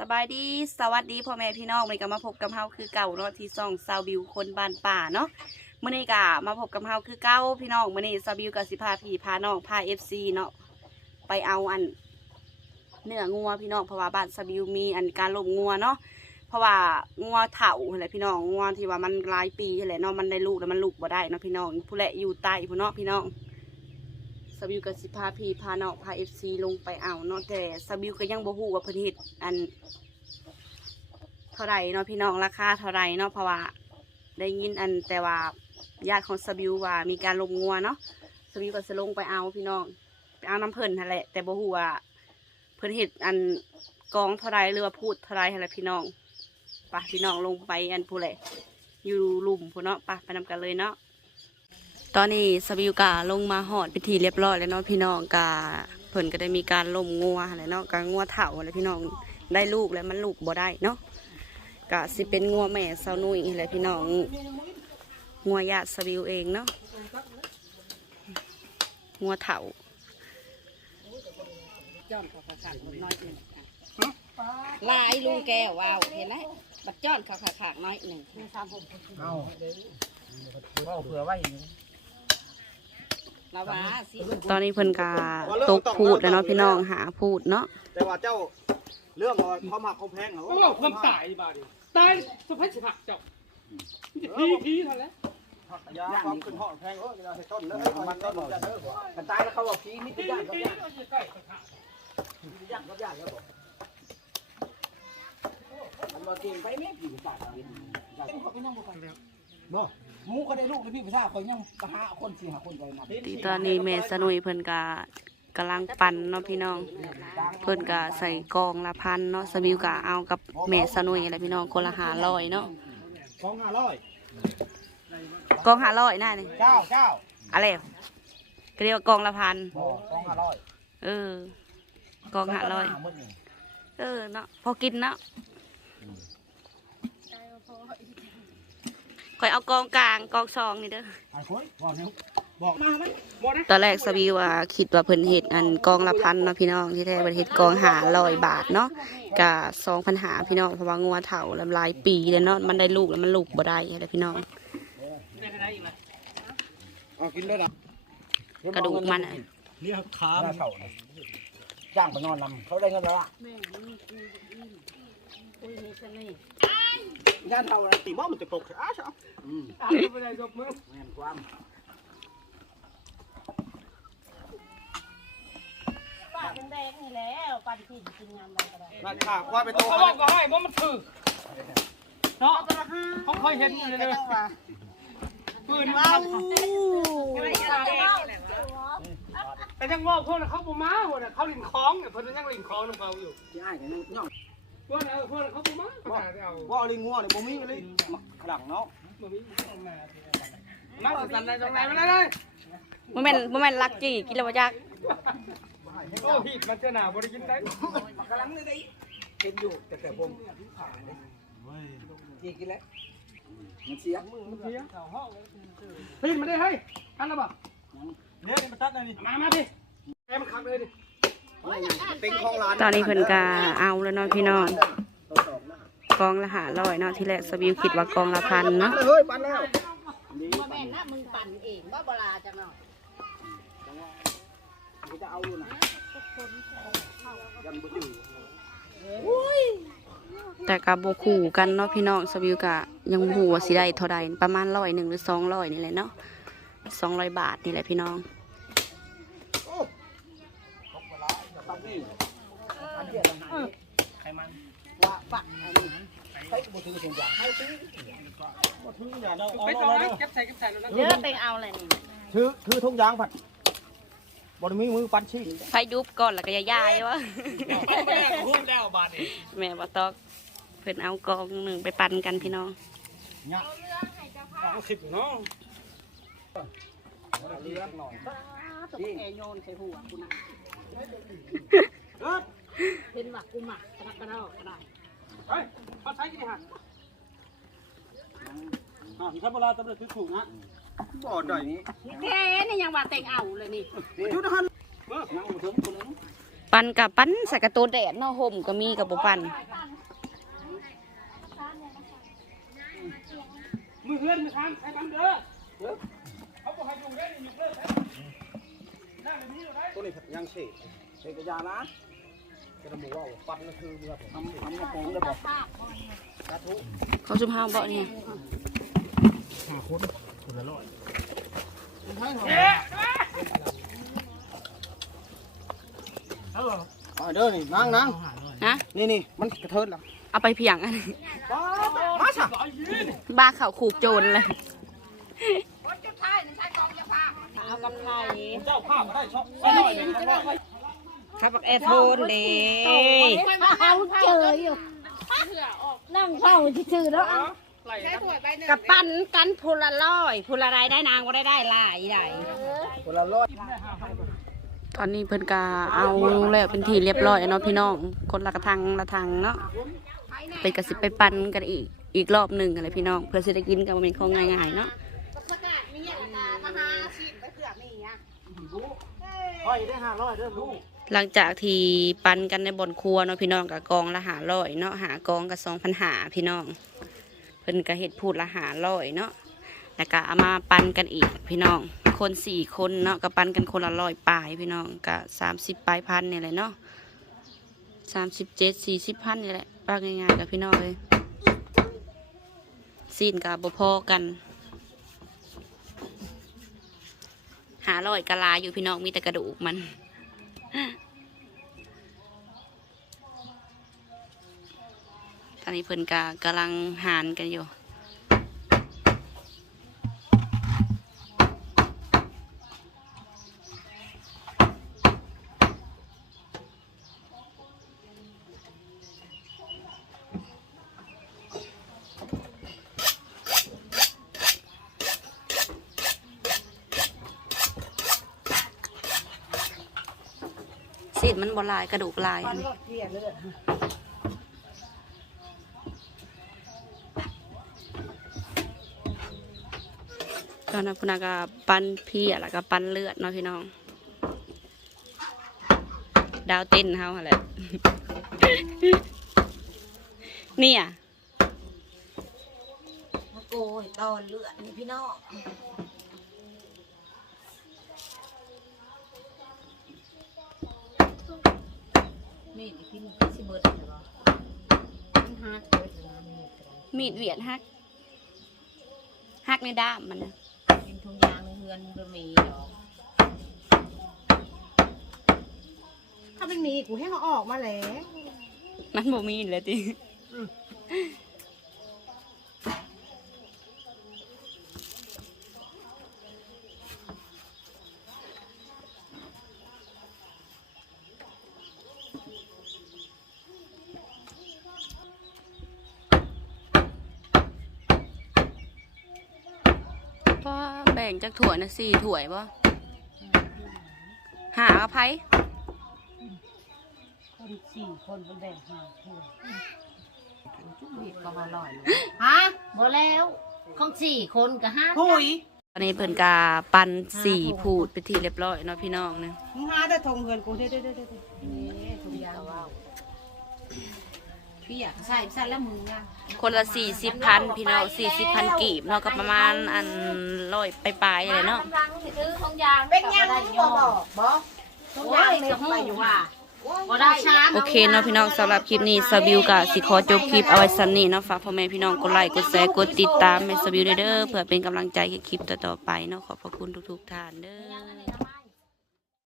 สบายดีสวัสดีพ่อแม่พี่น้องวันนี้ก็มาพบกับเฮาคือเก่าเนาะที่ซ่องซาวบิวคนบ้านป่าเนาะมื้อนี้ก็มาพบกับเฮาคือเก่าพี่น้องมื้อนี้ซาวบิวก็สิพาพี่พาน้องพา FC เนาะไปเอาอันเนื้องัวพี่น้องเพราะว่าบ้านซาวบิวมีอันการลมงัวเนาะเพราะว่างัวเฒ่าอะไรพี่น้องงัวที่ว่ามันหลายปีอะไรเนาะมันได้ลูกแล้วมันลูกบ่ได้เนาะพี่น้องผู้แหละอยู่ใต้ผู้เนาะพี่น้อง สบิวกับสิพาพีพาเน้องพาเอฟซีลงไปเอาเนาะแต่สบิวก็ยังบ่ฮู้ว่าเพิ่นเฮ็ดอัน เท่าไหร่เนาะพี่น้องราคาเท่าไหร่เนาะเพราะว่าได้ยินอันแต่ว่าญาติของสบิวว่ามีการลงงัวเนาะสบิวก็จะลงไปเอาพี่น้องไปเอาน้ำเพิ่นนั่นแหละแต่บ่ฮู้ว่าเพิ่นเฮ็ดอันกองเท่าไรหรือว่าพูดเท่าไร่นั่นแหละพี่น้องไปพี่น้องลงไปอันผู้แหละอยู่ลุมผู้เนาะไปไปนำกันเลยเนาะ ตอนนี้สวิวกาลงมาหอดพิธีเรียบร้อยแล้วเนาะพี่น้องกาเพิ่นก็ได้มีการล่มงัวอะไรเนาะกางัวเถ่าอะไรพี่น้องได้ลูกแล้วมันลูกบ่ได้เนาะกะสิเป็นงัวแม่เซานุยอะไรพี่น้องงัวญาติสวิวเองเนาะงัวเถ่าจ้อนเขาขาขาดน้อยหนึ่งลายลุงแก้วว้าวเห็นไหมบัดจ้อนเขาขาขาดน้อยหนึ่งเอาเอาเผื่อไว้ ละว้าสิตอนนี้เพิ่นกาตกพูดแล้วเนาะพี่น้องหาพูดเนาะแต่ว่าเจ้าเรื่องว่าเขามาเขาแพงเหรอต้องบอกความตายบาดิตายสุภาพสิผักเจ้าพีพีเท่านั้นยาความขึ้นห่อแพงเออเวลาใส่ต้นแล้วมันต้นจะเด้อมันตายแล้วเขาบอกผีนี่พีเป็นญาติกับพีญาติเราจะใกล้กระถางญาติกับญาติแล้วบอกมันมาเก่งไปไหมผีภาษาเรียนญาติเขาไปนั่งบ่ไปบ่ หมูก็ได้ลูกเลยพี่ภาษาคนยังไปหาคนสี่หาคนใจนับที่ตอนนี้แม่สนุยเพิ่นกากำลังปั่นเนาะพี่น้อง เพิ่นกาใส่กองละพันเนาะสวิวกาเอากับแม่สนุยอะไรพี่น้องคนละหาร้อยเนาะสองห้าร้อยกองหาร้อยน่านี่เจ้าเจ้าอะไรก็เรียกว่ากองละพันบ่สองห้าร้อยเออกองหาร้อยเออเนาะพอกินเนาะ คอยเอากองกลางกองซองนี่เด้อไอ้คนบอกเนี่ยบอกมาไหมบ่นะตอนแรกสวีว่าคิดว่าเพิ่นเฮ็ดอันกองละพันเนาะพี่น้องที่แท้เพิ่นเฮ็ดกองหาร้อยบาทเนาะกะสองพันหาพี่น้องเพราะว่างัวเฒ่าแล้วหลายปีแล้วเนาะมันได้ลูกแล้วมันลูกบ่ได้อะไรพี่น้องได้ได้อีกไหมเอากินด้วยนะกระดูกมันอะนี่ขาเข่าจ้างไปนอนนำเขาได้เงินแล้วล่ะ งานเท่าตีบ้ามันจะตกอ้าวเช้าตายไปได้จบมือแม่นความป้าแดงนี่แล้วป้าที่กินงานอะไรก็ได้งานขาควายไปโตเขาบอกก็ให้ว่ามันถือเนาะเขาเคยเห็นอยู่เลยปืนว้าวแต่ยังว่าพวกเขาบุมาพวกเขาลินคล้องเนี่ยพวกนั้นยังลินคล้องน้ำเขาอยู่ที่อ้ายกันย่อง พวกนั้นพวกเขาบุมาเขาจะเอาว่าลิงงัวเนี่ยบ่มีเลยขลังเนาะบ่มีมาสันในตรงไหนมาได้เลยบ่แม่นบ่แม่นลักจี้กินแล้วบ่จักโอ้ผิดมันจะหนาวบริกินได้กำลังเลยได้เห็นอยู่แต่แต่ผมกี่กินแล้วมันเสียเสียผิดมาได้เฮ้ยอันละบ่เดี๋ยวมาตัดหน่อยนี่มามาดิแกมันขับเลยดิ ตอนนี้เพิ่นก็เอาแล้วเนาะพี่น้องกองละหาร้อยเนาะที่แรกสวิวคิดว่ากองละพันเนาะเฮ้ยปันแล้วพ่อแม่นะมึงปั่นเองว่าโบราณจังเนาะจะเอาอยู่นะยังบ่จืดแต่ก็บ่คู่กันเนาะพี่น้องสวิวก็ยังบ่ฮู้ว่าสิได้เท่าใดประมาณร้อยหนึ่งหรือ200นี่แหละเนาะ200บาทนี่แหละพี่น้อง ตับนี่อันเดียวกันหา ไขมันว่าปักอันนี้ไปบ่ถือส่วนอย่ให้ซื้อบ่ถืออย่าเนาเอาไปต่อเอานะเก็บใส่เก็บใส่แล้วนะเยอะไปเอาอะไรนี่ถือถือทุกอย่างผัดบ่ได้มีมือปันชี้ไฟยุบก่อนแล้วก็ยายๆวะพูดแล้วบาทเองแม่บ่ตอกเพิ่นเอากองหนึ่งไปปั่นกันพี่น้องเนี่ยเอาสิบเนาะเลือกหน่อยตกแกโยนใส่หัวกูนะ เป็นหมักกูหมักกระดักกระอกระดาเฮ้ยมาใช้กี่หันอ่าถ้าโบราณตำรวจถูกนะบ่อดอยนี้เท่นี่ยังว่าเต็งเอาเลยนี่ชุดหันปันกับปันใส่กระตูแดดเนาห่มก็มีกับบุปันมือเฮือนมือทางใช้ปันเด้อเขาบอกให้อยู่ได้อยู่เลิก ตัวนี้ยังเฉยเฉยกระยานะจะระบุว่าปันก็คือเมื่อผมทำทำกระโปรงได้บอกสาธุเขาชุมห้าวบ่เนี่ยห้าคนคนละร้อยเอออ๋อเด้อนี่นั่งนั่งนะนี่นี่มันกระเทินแล้วเอาไปเพียงอันมาสักบ้าเขาขู่โจรเลย เอากับไข่เจ้าภาพได้ชอบใส่หน่อยหนึ่งข้าวปักแอร์โทนเด้เขาเจออยู่นั่งเฝ้าชื่อๆแล้วเอากับปั้นกันพูละร้อยพูละไรได้นางก็ได้ได้หลายได้คนละร้อยตอนนี้เพิ่นกาเอาแล้วเป็นทีเรียบร้อยเนาะพี่น้องคนละกระทังละทังเนาะเป็นกระสิบไปปั่นกันอีกอีกรอบหนึ่งอะไรพี่น้องเพื่อสิได้กินกันบ่แมันเป็นของง่ายๆเนาะ ร้อยได้ หลังจากที่ปันกันในบ่อนครัวเนาะพี่น้องกับกองละหาร้อยเนาะหากองกับสองพันหาพี่น้อง เพิ่นก็เฮ็ดพูดละหาร้อยเนาะแล้วก็เอามาปันกันอีกพี่น้อง คนสี่คนเนาะก็ปันกันคนละร้อยปลายพี่น้องก็สามสิบปลายพันเนี่แหละเนาะสามสิบเจ็ดสี่สิบพันนี่แหละปาง่ายๆกับพี่น้องเลยซีนกับบพอกัน หาลอยกะลาอยู่พี่น้องมีแต่กระดูกมันตอนนี้เพิ่นกกำลังหานกันอยู่ สีดมันบลายกระดูกลายอันนี้ตอนนั้นพนักก็ปั้นพี่แล้วก็ปั้นเลือดเนาะพี่น้อง ดาวเต้นเขาหั่นแหละเนี่ยโอ้ยตอนเลือดนี่พี่น้อง นี่พี่นี่สิเบิดเหรอมันหักเบิดแล้วนี่มีดเวียดฮักฮักในด้ามมันนะเป็นทุงยางในเฮือนบ่มีดอกถ้าไม่มีกูให้เขาออกมาแล้วมันบ่มีเลยติ ก็แบ่งจากถั่วยนะสี่ถ้วยป่ะหาอภัยคนสี่คนเป็นแบ่งหาคนมีก็มาลอยฮะบ่แล้วของสี่คนกับห้าหุยตอนนี้เพิ่นกาปันสี่พูดไปนที่เรียบร้อยเนาะพี่น้องนะมึงหาได้ทงเงินกูได้ได้ได้ได้นี่ทุงยางว่าว พี่อยากใส่ใส่แล้วมึงอะคนละสี่สิบพันพี่น้องสี่สิบพันกีบเนาะก็ประมาณอันร้อยไปปลายๆเลยเนาะกำลังสิซื้อทุงยางเป็นยังบ่บอกบ่ทุกอย่างเลยไปอยู่ว่าบ่ได้ช้าโอเคเนาะพี่น้องสำหรับคลิปนี้สวิวกับสิขอจบคลิปเอาไว้สันนี้เนาะฝากพ่อแม่พี่น้องกดไลค์กดแชร์กดติดตามแม่สวิวเด้อเพื่อเป็นกำลังใจให้คลิปต่อๆไปเนาะขอบพระคุณทุกๆท่านเด้อ